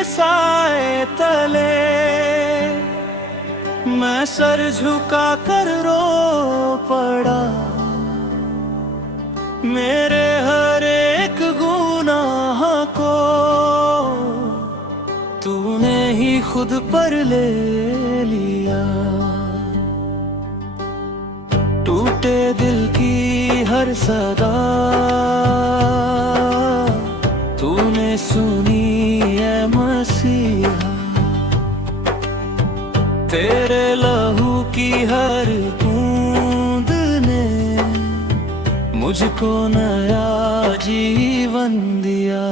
के साए तले मैं सर झुका कर रो पड़ा। मेरे हर एक गुनाह को तूने ही खुद पर ले लिया। टूटे दिल की हर सदा तूने सुनी है मसीहा। तेरे लहू की हर बूंद ने मुझको नया जीवन दिया।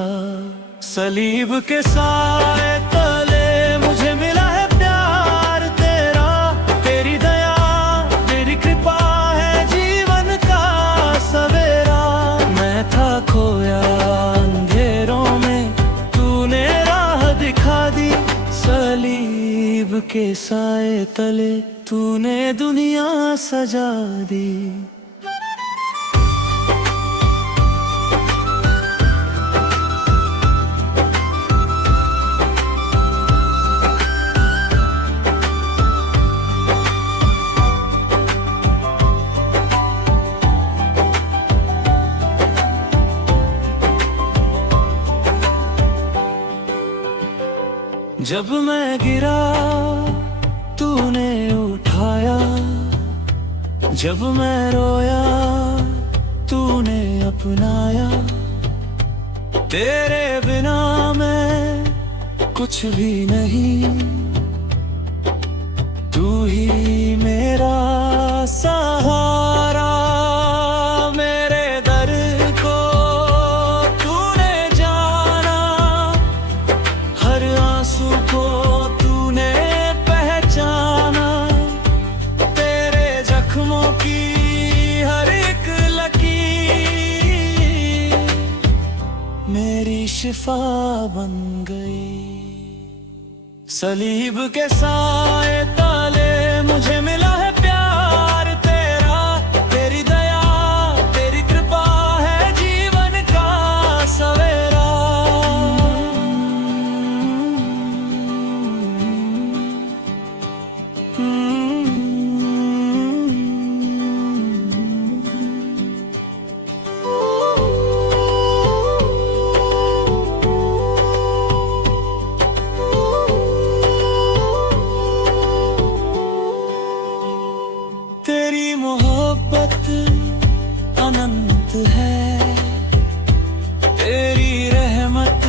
सलीब के साए तले मुझे मिला है प्यार तेरा। तेरी दया तेरी कृपा है जीवन का सवेरा। मैं था खोया अंधेरों में तूने राह दिखा दी। सलीब के साए तले तूने दुनिया सजा दी। जब मैं गिरा तूने उठाया। जब मैं रोया तूने अपनाया। तेरे बिना मैं कुछ भी नहीं। तू ही मेरा सहारा। मेरे दर्द को तूने जाना। हर आंसू को तूने पहचाना। तेरे जख्मों की हर एक लकीर मेरी शिफा बन गई। सलीब के साए तले मुझे मिला है प्यार तेरा। तेरी दया तेरी कृपा है जीवन का सवेरा। तेरी मोहब्बत अनंत है। तेरी रहमत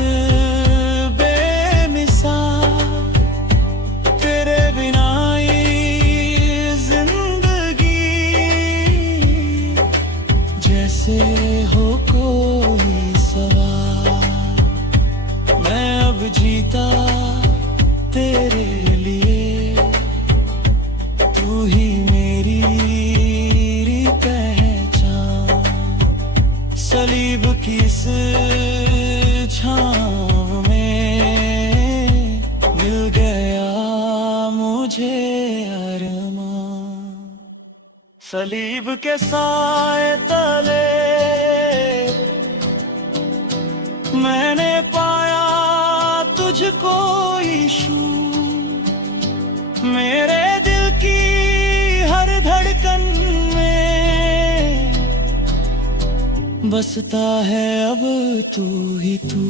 बेमिसाल। तेरे बिना ये जिंदगी जैसे हो कोई सवाल। मैं अब जीता तेरे लिए। तू ही मेरी पहचान। सलीब की इस छाँव में मिल गया मुझे अरमान। सलीब के साए तले मैंने पाया तुझको यीशु। मेरे दिल की हर धड़कन में बसता है अब तू ही तू।